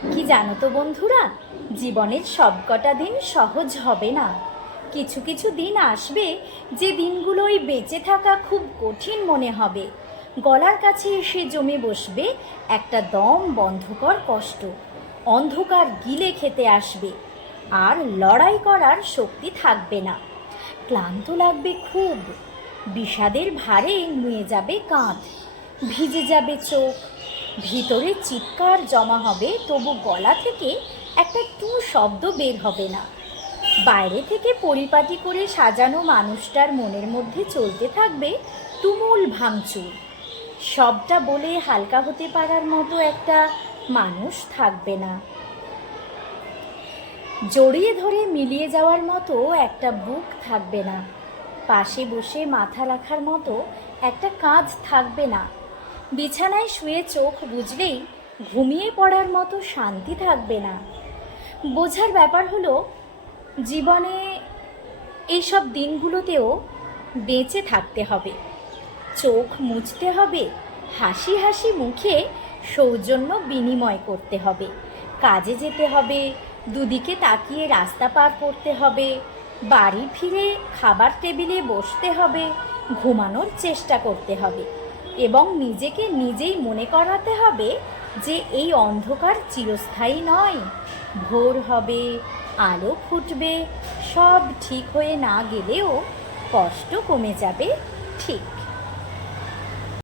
কি জানো তো বন্ধুরা, জীবনের সবকটা দিন সহজ হবে না। কিছু কিছু দিন আসবে যে দিনগুলোই বেঁচে থাকা খুব কঠিন মনে হবে। গলার কাছে এসে জমে বসবে একটা দম বন্ধকর কষ্ট। অন্ধকার গিলে খেতে আসবে, আর লড়াই করার শক্তি থাকবে না। ক্লান্ত লাগবে খুব, বিষাদের ভারে নুয়ে যাবে কাঁধ, ভিজে যাবে চোখ, ভিতরে চিৎকার জমা হবে, তবু গলা থেকে একটা টু শব্দ বের হবে না। বাইরে থেকে পরিপাটি করে সাজানো মানুষটার মনের মধ্যে চলতে থাকবে তুমুল ভাঙচুর। সবটা বলে হালকা হতে পারার মতো একটা মানুষ থাকবে না। জড়িয়ে ধরে মিলিয়ে যাওয়ার মতো একটা বুক থাকবে না। পাশে বসে মাথা রাখার মতো একটা কাঁধ থাকবে না। বিছানায় শুয়ে চোখ বুজলেই ঘুমিয়ে পড়ার মতো শান্তি থাকবে না। বোঝার ব্যাপার হলো, জীবনে এইসব দিনগুলোতেও বেঁচে থাকতে হবে। চোখ মুছতে হবে, হাসি হাসি মুখে সৌজন্য বিনিময় করতে হবে। কাজে যেতে হবে, দুদিকে তাকিয়ে রাস্তা পার করতে হবে, বাড়ি ফিরে খাবার টেবিলে বসতে হবে, ঘুমানোর চেষ্টা করতে হবে এবং নিজেকে নিজেই মনে করাতে হবে যে এই অন্ধকার চিরস্থায়ী নয়। ভোর হবে, আলো ফুটবে, সব ঠিক হয়ে না গেলেও কষ্ট কমে যাবে ঠিক।